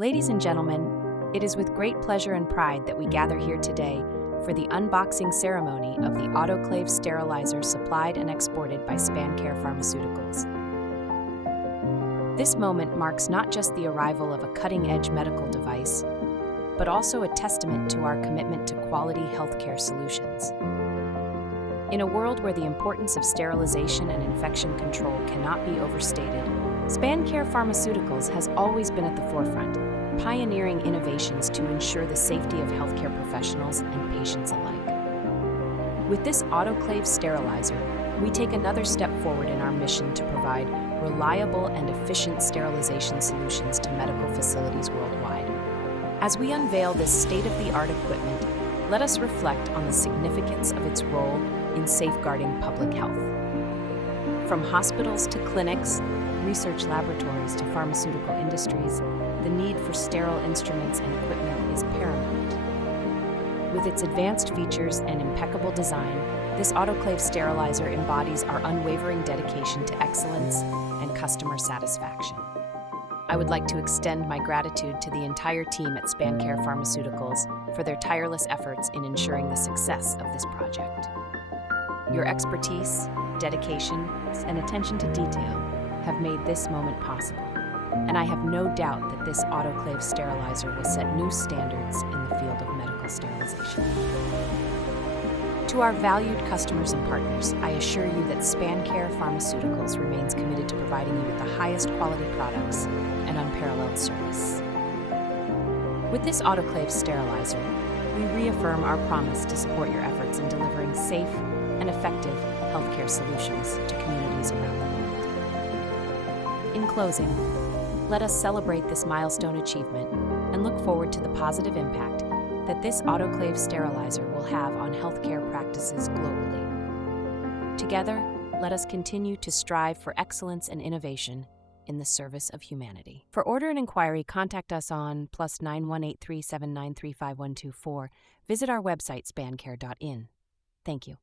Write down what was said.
Ladies and gentlemen, it is with great pleasure and pride that we gather here today for the unboxing ceremony of the Autoclave Sterilizer supplied and exported by Spancare Pharmaceuticals. This moment marks not just the arrival of a cutting-edge medical device, but also a testament to our commitment to quality healthcare solutions. In a world where the importance of sterilization and infection control cannot be overstated, Spancare Pharmaceuticals has always been at the forefront, pioneering innovations to ensure the safety of healthcare professionals and patients alike. With this autoclave sterilizer, we take another step forward in our mission to provide reliable and efficient sterilization solutions to medical facilities worldwide. As we unveil this state-of-the-art equipment, let us reflect on the significance of its role in safeguarding public health. From hospitals to clinics, research laboratories to pharmaceutical industries, the need for sterile instruments and equipment is paramount. With its advanced features and impeccable design, this autoclave sterilizer embodies our unwavering dedication to excellence and customer satisfaction. I would like to extend my gratitude to the entire team at Spancare Pharmaceuticals for their tireless efforts in ensuring the success of this project. Your expertise, dedication, and attention to detail have made this moment possible, and I have no doubt that this autoclave sterilizer will set new standards in the field of medical sterilization. To our valued customers and partners, I assure you that Spancare Pharmaceuticals remains committed to providing you with the highest quality products and unparalleled service. With this autoclave sterilizer, we reaffirm our promise to support your efforts in delivering safe and effective healthcare solutions to communities around the world. In closing, let us celebrate this milestone achievement and look forward to the positive impact that this autoclave sterilizer will have on healthcare practices globally. Together, let us continue to strive for excellence and innovation in the service of humanity. For order and inquiry, contact us on +9 183 793 5124. Visit our website, spancare.in. Thank you.